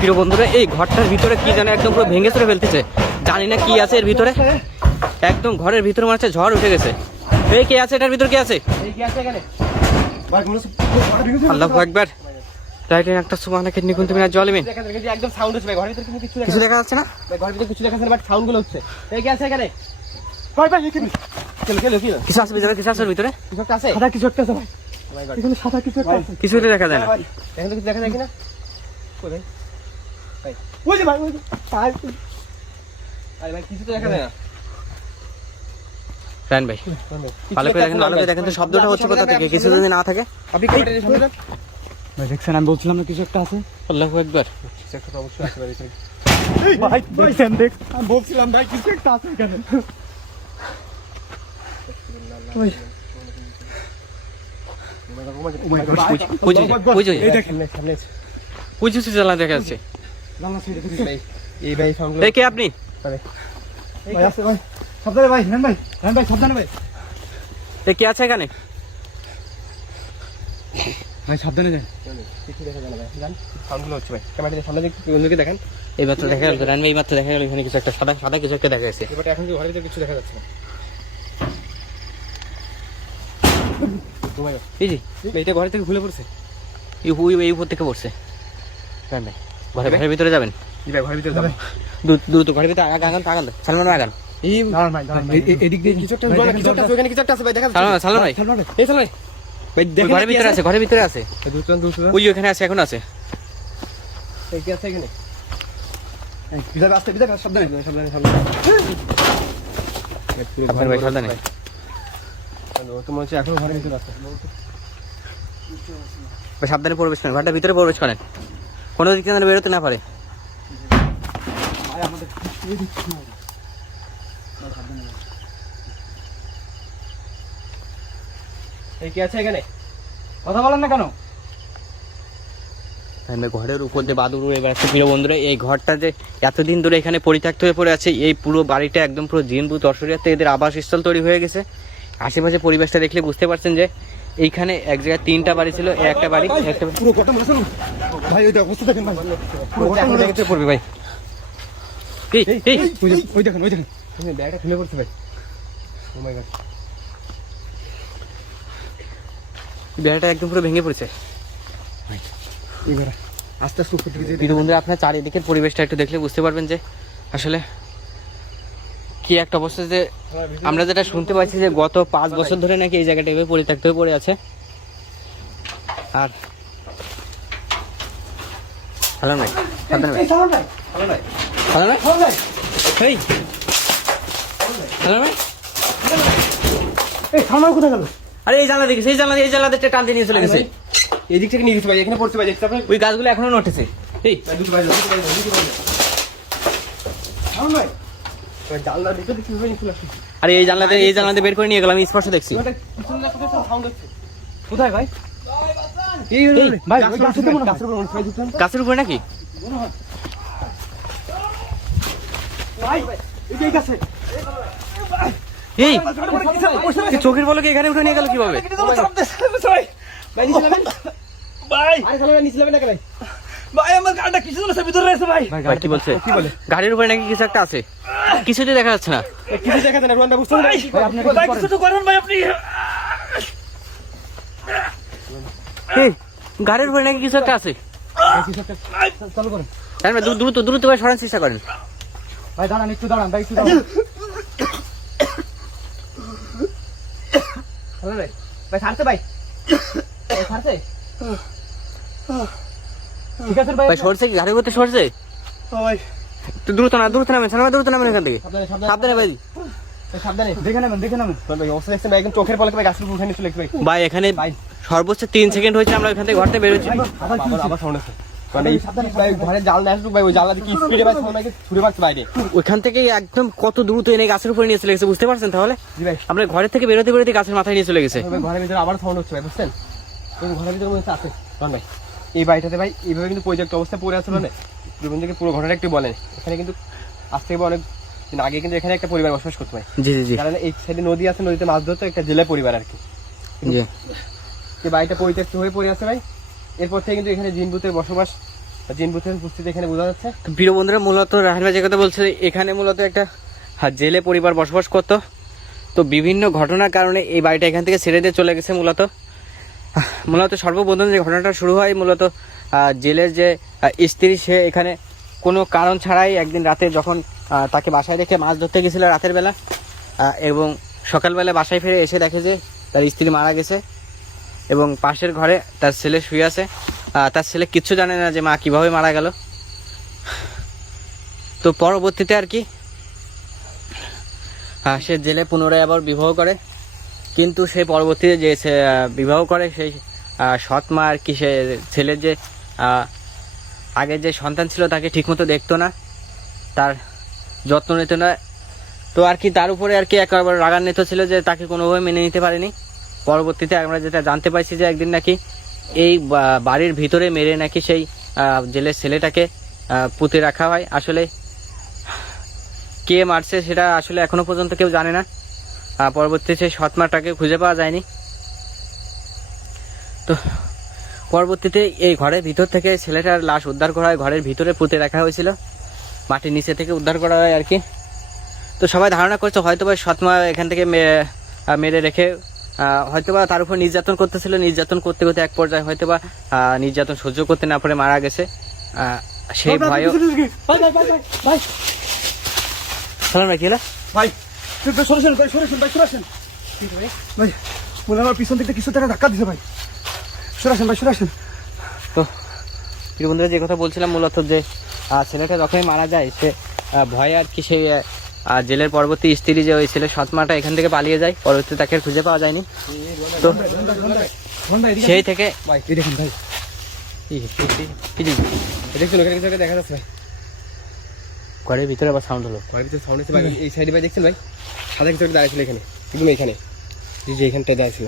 প্রিয় বন্ধুরা, এই ঘরটার ভিতরে কি জানে একদম পুরো ভেঙে চুরে ফেলতেছে। জানি না কি আছে এর ভিতরে, একদম ঘরের ভিতরে মনে হচ্ছে ঝড় উঠে গেছে। এই কে আছে এটার ভিতরে? কে আছে? আল্লাহু আকবার। রাইট একটা সুবহানাকে নিকুন তুমি না জল মিন একদম সাউন্ড হচ্ছে ভাই, ঘরের ভিতরে কিছু দেখা যাচ্ছে না ভাই, ঘরের ভিতরে কিছু দেখা যাচ্ছে না, বাট সাউন্ড গুলো হচ্ছে। এই কে আছে এখানে? ভাই ভাই এখানে কি কিছু আছে ভিতরে? কিছু আছে ওর ভিতরে? কিছু একটা আছে, সাদা কিছু একটা আছে ভাই। মাই গড, এখানে সাদা কিছু একটা আছে। কিছু তো দেখা যায় না। এখানে কিছু দেখা যায় কিনা? কই ভাই? ভাই ওই যে ভাই, ওই যে ভাই, আরে ভাই কিছু তো দেখা যায় না। রান ভাই ভালো করে দেখেন, ভালো করে দেখেন তো শব্দটা হচ্ছে কোথা থেকে। কিছু যদি না থাকে আপনি ক্যামেরাটা সামনে দেন ভাই দেখছেন, আমি বলছিলাম না কিছু একটা আছে। আল্লাহু আকবার। কিছু একটা তো অবশ্যই আছে ভাই এখানে। ভাই দেখছেন, দেখ আমি বলছিলাম ভাই কিছু একটা আছে এখানে। ওই ও মাই গড, এই দেখেন সামনে আছে। কিছু জ্বালা দেখা যাচ্ছে। জানলা ছেড়ে দিছি ভাই এই ভাই সাউন্ড এই কে আপনি? ভাই। আছে ভাই, সাবধানে ভাই, নেন ভাই, নেন ভাই, সাবধানে ভাই। এই কে আছে এখানে? ভাই সাবধানে যান। কিছু দেখা যায় না ভাই, জান সাউন্ড গুলো হচ্ছে ভাই। ক্যামেরাটা সামনে দেখি, বন্ধুকে দেখেন। এই মাত্র দেখা গেল রান ভাই, এই মাত্র দেখা গেল এখানে কিছু একটা সাদা সাদা কিছু একটা দেখা যাচ্ছে। এবার এখন কি ঘরের ভিতরে কিছু দেখা যাচ্ছে না। ও মাই গড, এই যে এটা ঘরের থেকে খুলে পড়ছে। এই উপর থেকে পড়ছে। রান ভাই ঘরের ভিতরে যাবেন? জি ভাই ঘরের ভিতরে যাবে। দ্রুত ঘরের ভিতরে আগান সালমান আগান। এই দাঁড়ান ভাই, দাঁড়ান ভাই, এদিক দিয়ে কিছু একটা কিছু একটা ওখানে কিছু একটা আছে ভাই, দেখা যাচ্ছে। সালমান ভাই সালমান ভাই, এই সামনে ভাই দেখেন ঘরের ভিতরে আছে, ঘরের ভিতরে আছে। দুটো ওই ওখানে আছে, এখন আছে। এই কি আছে এখানে? এই বিদায় আসতে, বিদায় সাবধানে। সামনে পুরো ঘরের ভাই সাবধানে। তো মনে হচ্ছে এখন ঘরের ভিতরে আছে। ভাই সাবধানে প্রবেশ করেন, ঘরটার ভিতরে প্রবেশ করেন, কোনো দিক থেকে বেরোতে না পারে। ভাই আমাদের এই দিক না। এই কি আছে এখানে? কথা বলেন না কেন? আমি ঘরের উপর দিয়ে বাদুর উড়ে বেড়াচ্ছে। প্রিয় বন্ধুরা, এই ঘরটা যে এতদিন ধরে এখানে পরিত্যক্ত হয়ে পড়ে আছে, এই পুরো বাড়িটা একদম পুরো জিনভূত অশরীরতে এদের আবাসস্থল তৈরি হয়ে গেছে। আশেপাশে পরিবেশটা দেখলে বুঝতে পারছেন যে এইখানে এক জায়গায় 3টা বাড়ি ছিল, একটা বাড়ি একটা পুরো ঘটনা মাসে ভাই, ওই অবস্থা দেখেন ভাই, পুরো এখন ঘটনা দেখতে পড়বে ভাই। এই ওই দেখেন, ওই দেখেন। ব্যাগটা খুলে পড়ছে ভাই। ও মাই গড, বেড়াটা একদম পুরো ভেঙে পড়েছে। এবারে আস্তে আস্তে উপর দিকে যেতে। প্রিয় বন্ধুরা, আপনার চারিদিকের পরিবেশটা একটু দেখলে বুঝতে পারবেন যে আসলে কি একটা অবস্থা। যে আমরা যেটা শুনতে পাচ্ছি যে গত 5 বছর ধরে নাকি এই জায়গাটা এভাবে পরিত্যক্ত হয়ে পড়ে আছে। আর হ্যালো ভাই, সাবধানে ভাই, এই সালমান ভাই, হ্যালো ভাই, সালমান ভাই, এই হ্যালো ভাই। এই সালমান কোথায় গেল? আরে এই জানলা দেখিস, এই জানলা টান দিয়ে নিয়ে চলে গেছে। এই দিক থেকে নিয়ে গেছে ভাই, এখানে পড়ছে ভাই, দেখতে পাবেন। ওই গাছগুলো এখনো নটেছে। এই দুটো ভাই সালমান ভাই, জানলার ভিতরে কিছু হয়নি, খুলে আসছে। আরে এই জানলাতে বের করে নিয়ে গেলাম, আমি স্পষ্ট দেখছি। পিছনে না কোথাও সাউন্ড হচ্ছে। কোথায় ভাই? এই ভাই, ওই গাছের উপরে মনে হয়। গাছের উপর মনে হয় দুটো। গাছের উপরে নাকি? ভাই, এই যে এই গাছে। এই চোখের বলো কি এখানে উঠে নিয়ে গেল কিভাবে? ভাই নিচে নামেন। ভাই আরে সামনে নিচে নামেন না কেন? ভাই আমার গাড়িটা কিছু না ভিতরে রয়েছে ভাই। ভাই কি বলছে? গাড়ির উপরে নাকি কিছু একটা আছে, কিছুতে দেখা যাচ্ছে না। কিছু দেখা যায় না, রোয়ানটা বুঝতে পারছি। ভাই আপনি ভাই কিছু তো করেন ভাই আপনি। এই গাড়ির উপরে নাকি কিছু একটা আছে। চালু করেন জানেন ভাই, দ্রুত ভাই সরানোর চেষ্টা করেন। ভাই, দাঁড়ান একটু, দাঁড়ান ভাই, একটু দাঁড়ান। হ্যালো ভাই, ভাই ছাড়ছে ভাই, ছাড়ছে। ঠিক আছে ভাই, ভাই সরছে কি? গাড়ির উপরে সরছে? ভাই তো দ্রুত নামেন, সামনে দ্রুত নামেন এখান থেকে। সাবধানে সাবধানে সাবধানে ভাই। সাবধানে। দেখে নেবেন। ভাই অবস্থা দেখছেন ভাই, একদম চোখের পলকে ভাই গাছের উপর উঠে নিয়ে চলে গেছে ভাই। ভাই এখানে ভাই সর্বোচ্চ 3 সেকেন্ড হয়েছে আমরা ওখান থেকে ঘর থেকে বেরোচ্ছি। আবার কি আবার সাউন্ড হচ্ছে। মানে ভাই ঘরে জানলা আসলো ভাই, ওই জানলা দিয়ে কি স্পিডে ভাই সাউন্ড নাকি ছুড়ে মারছে বাইরে। ওইখান থেকে একদম কত দ্রুত এনে গাছের উপরে নিয়ে চলে গেছে, বুঝতে পারছেন? তাহলে জি ভাই, আমরা ঘরের থেকে বেরোতে গাছের মাথায় নিয়ে চলে গেছে। ভাই ঘরের ভিতরে আবার সাউন্ড হচ্ছে ভাই, বুঝছেন? এবং ঘরের ভিতরে মনে হচ্ছে আছে। কারণ ভাই এই বাড়িটাতে ভাই এইভাবে কিন্তু পরিত্যক্ত অবস্থায় পড়ে আছে। মানে বন্ধুকে পুরো ঘটনা একটু বলেন। এখানে কিন্তু আজ থেকে অনেক দিন আগে কিন্তু এখানে একটা পরিবার বসবাস করতে ভাই। জি কারণ এই সাইডে নদী আছে, নদীতে মাছ ধরতো একটা জেলে পরিবার আর কি। জি এই বাড়িটা পরিত্যক্ত হয়ে পড়ে আছে ভাই। এরপর থেকে কিন্তু এখানে জিনভূতের বসবাস জিন বুথের উপস্থিতি এখানে বোঝা যাচ্ছে। তো প্রিয় বন্ধুরা, মূলত রাহেল ভাই যে কথা বলছে, এখানে মূলত একটা জেলে পরিবার বসবাস করতো। তো বিভিন্ন ঘটনার কারণে এই বাড়িটা এখান থেকে ছেড়ে দিয়ে চলে গেছে। মূলত সর্বপ্রথম যে ঘটনাটা শুরু হয়, মূলত জেলের যে স্ত্রী, সে এখানে কোনো কারণ ছাড়াই একদিন রাতে যখন তাকে বাসায় রেখে মাছ ধরতে গেছিল রাতের বেলা, এবং সকালবেলা বাসায় ফিরে এসে দেখে যে তার স্ত্রী মারা গেছে এবং পাশের ঘরে তার ছেলে শুয়ে আছে। তার ছেলে কিচ্ছু জানে না যে মা কীভাবে মারা গেল। তো পরবর্তীতে আর কি সে জেলে পুনরায় আবার বিবাহ করে, কিন্তু সে পরবর্তীতে যে বিবাহ করে সেই সৎ মা আর কি সে ছেলের যে আগের যে সন্তান ছিল তাকে ঠিকমতো দেখতো না, তার যত্ন নিত না। তো আর কি তার উপরে আর কি একেবারে রাগান্বিত ছিল যে তাকে কোনোভাবে মেনে নিতে পারেনি। পরবর্তীতে আমরা যেটা জানতে পারছি যে একদিন নাকি এই বাড়ির ভিতরে মেরে নাকি সেই জেলের ছেলেটাকে পুঁতে রাখা হয়। আসলে কে মারছে সেটা আসলে এখনো পর্যন্ত কেউ জানে না। পরবর্তীতে সেই সৎমাটাকে খুঁজে পাওয়া যায়নি। তো পরবর্তীতে এই ঘরের ভিতর থেকে ছেলেটার লাশ উদ্ধার করা হয়, ঘরের ভিতরে পুঁতে রাখা হয়েছিল, মাটির নিচে থেকে উদ্ধার করা হয় আর কি। তো সবাই ধারণা করছে হয়তোবা সৎমা এখান থেকে মেরে রেখে হয়তোবা তার উপর নির্যাতন করতেছিল, নির্যাতন করতে করতে এক পর্যায়ে হয়তোবা নির্যাতন সহ্য করতে না পারে মারা গেছে। সেই ভয়ও সালাম ভাই, কি হলো ভাই সরেছেন ভাই, সরেছেন ভাই, সরেছেন ভাই, মনে হয় আমার পিছন থেকে কিছু টাকা ধাক্কা দিছে ভাই, সরেছেন ভাই, সরেছেন। তো প্রিয় বন্ধুরা, যে কথা বলছিলাম মূলত যে ছেলেটা যখনই মারা যায় সে ভয়ে আর কি সেই জেলের পরবর্তী স্ত্রী যে ওই ছেলের সৎমাটা এখান থেকে পালিয়ে যায়, পরবর্তীতে তাকে আর খুঁজে পাওয়া যায়নি। তো সেই থেকে ভাই এই দেখুন ভাই, দেখছেন ওখানে কিছু একটা দেখা যাচ্ছে ভাই, ঘরের ভিতরে আবার সাউন্ড হলো। ঘরের ভিতরে সাউন্ড হচ্ছে ভাই। এই সাইডে ভাই দেখছেন ভাই, সাদা কিছু একটা দাঁড়িয়েছিল এখানে, একদম এখানে, যে এখানটায় দাঁড়িয়েছিল।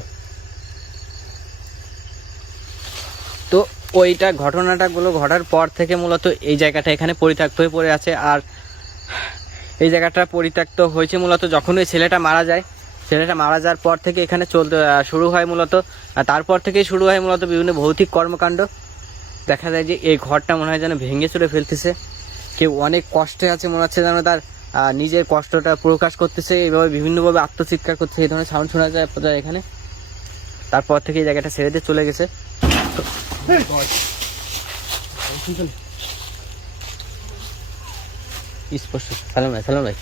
তো ওইটা ঘটনাটাগুলো ঘটার পর থেকে মূলত এই জায়গাটা এখানে পরিত্যক্ত হয়ে পড়ে আছে। আর এই জায়গাটা পরিত্যক্ত হয়েছে মূলত যখন ওই ছেলেটা মারা যায়। ছেলেটা মারা যাওয়ার পর থেকে এখানে চলতে শুরু হয় মূলত, তারপর থেকেই শুরু হয় মূলত বিভিন্ন ভৌতিক কর্মকাণ্ড। দেখা যায় যে এই ঘরটা মনে হয় যেন ভেঙে চুরে ফেলতেছে, কেউ অনেক কষ্টে আছে, মনে হচ্ছে যেন তার নিজের কষ্টটা প্রকাশ করতেছে, এইভাবে বিভিন্নভাবে আত্মচিৎকার করতেছে, এই ধরনের সাউন্ড শোনা যায় এখানে। তারপর থেকে এই জায়গাটা ছেড়ে দিয়ে চলে গেছে। স্পষ্ট সালাম ভাই,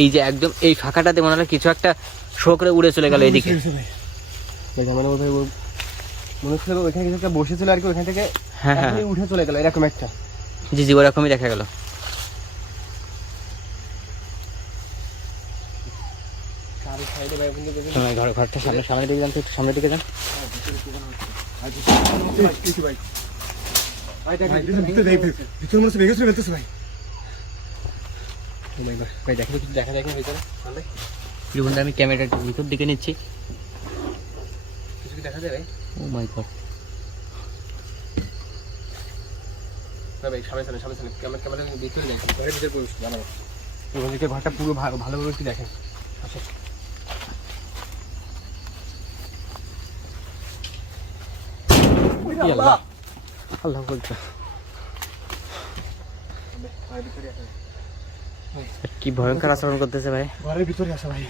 এই যে একদম এই ফাঁকাটাতে মনে হয় কিছু একটা শো করে উড়ে চলে গেল এদিকে। মানে বোধহয় মনে হচ্ছিল ওইখানে কিছু একটা বসেছিল আর কি, ওইখান থেকে হ্যাঁ হ্যাঁ উঠে চলে গেল এরকম একটা। জি জি, ওরকমই দেখা গেল। ঘরটা সামনে দিকে যান, একটু সামনের দিকে যান। ভিতরে মনে হচ্ছে ভেঙে চলে ফেলতেছে ভাই। ভাই দেখেন কিছু দেখা যায় কিনা ভিতরে, প্রিয় বন্ধু, আমি ক্যামেরাটা ভিতর দিকে নিচ্ছি। কিছু কি দেখা যায় ভাই? ও মাই গড, ভাই সামনে ক্যামেরা ভিতরে দেখেন, ঘরের ভিতরে প্রবেশ জানাবো। ওদিকে ঘরটা পুরো ভালোভাবে একটু দেখেন। আচ্ছা আল্লাহ আল্লাহ বলছে, কি ভয়ঙ্কর আচরণ করতেছে ভাই। ঘরের ভিতরে আসে ভাই,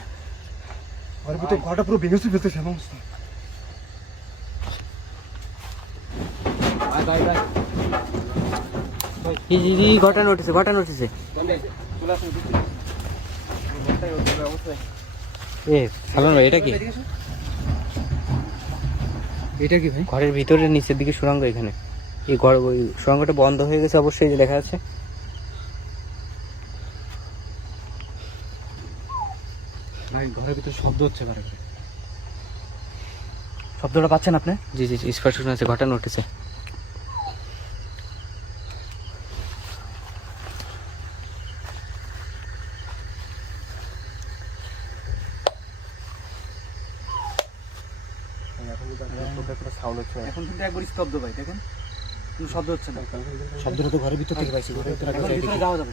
ঘরের ভিতরে ঘরটা পুরো ভেঙে চুরে ফেলতেছে এমন অবস্থা। ঘটনা উঠেছে। এ সালন ভাই, এটা কি? এটা কি ভাই? ঘরের ভিতরে নিচের দিকে সুড়ঙ্গ, এখানে এই ঘর ওই সুড়ঙ্গটা বন্ধ হয়ে গেছে অবশ্যই, যে দেখা যাচ্ছে। ভাই ঘরের ভিতরে শব্দ হচ্ছে, বারে বারে শব্দটা পাচ্ছেন আপনি? জি জি, স্পষ্ট শোনা যাচ্ছে, ঘটনা উঠেছে। এখন কিন্তু একবার স্তব্ধ ভাই, দেখেন কোনো শব্দ হচ্ছে না। শব্দটা তো ঘরের ভিতর থেকে পাইছি, ঘরের ভিতরে যাওয়া যাবে।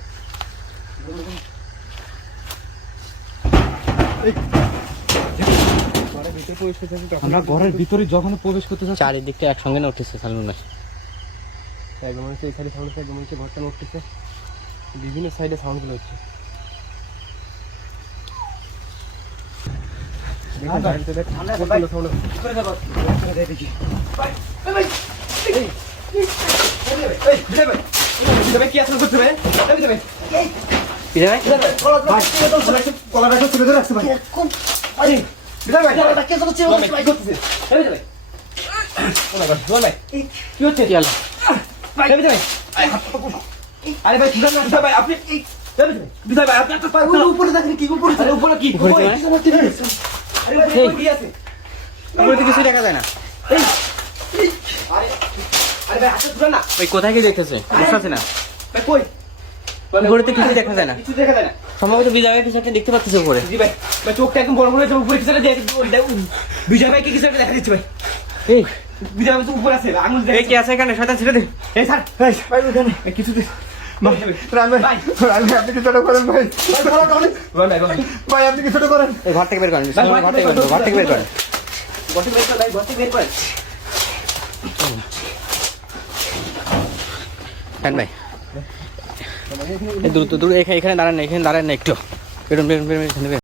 আমরা ঘরের ভিতরে যখন প্রবেশ করতে যাচ্ছি, চারিদিকটা একসঙ্গে না উঠেছে সালমান ভাই। একদম মনে হচ্ছে এই সাইডে সাউন্ড হচ্ছে, একদম মনে হচ্ছে ঘরটা নড়তেছে, বিভিন্ন সাইডে সাউন্ডগুলো হচ্ছে। দেখুন, বাড়িতে দেখ, প্রচণ্ড sound হচ্ছে। দেখি এই, বিজয় ভাই, বিজয় ভাই, কি আচরণ করছে ভাই? এই বিজয় ভাই, বিজয় ভাই কলাটা একটু তুলে ধরে রাখছে ভাই এই, বিজয় ভাই, কলাটা কে চলছে রোহন ভাই, কি করতেছে? এই বিজয় ভাই, ও my God, রোহন ভাই, কি হচ্ছে? কি হলো? এই বিজয় ভাই, আরে ভাই, বিজয় ভাই, বিজয় ভাই, আপনি এই, এই বিজয় ভাই, আপনি একটা পায়ে উপরে দেখেন কি উপরে আরে উপরে কি? উপরে উপরে? কি আরে ভাই, এই। উপরে কি আছে? উপরে তো কিছুই দেখা যায় না। আরে, আরে ভাই, হাতে ধরে না। ওই কোথায় কি দেখতেছে বুঝতে পারছি না। ভাই, কই? উপরে তো কিছুই দেখা যায় না। কিছু দেখা যায় না। সম্ভবত বিজয় ভাই কিছু একটা দেখতে পাচ্ছি উপরে। জি ভাই, ভাই, চোখটা একদম বড় বড় হয়েছে, উপরে কিছু একটা বিজয় ভাইকে কিছু একটা দেখা দিচ্ছে ভাই। এই বিজয় ভাই তো উপরে আছে, আঙুল দেখা এই কি আছে এখানে? শয়তান ছেড়ে দে। এই স্যার, এই ভাই ওখানে এই কিছু দিন। ভাই রান ভাই রান ভাই আপনি কিছুটা করেন ভাই কলাটা অনেক রোহন ভাই, রোহন ভাই। ভাই আপনি কিছুটা করেন এই ঘর থেকে বের করেন, ঘর থেকে বের করেন, ঘর থেকে বের করেন। ঘর থেকে বের কর ভাই, ঘর থেকে বের কর। হ্যাঁ ভাই এই দ্রুত দ্রুত এখানে দাঁড়ান না, এখানে দাঁড়ান না একটু। বেরোন বেরোন বেরোন, এখানে বেরোন।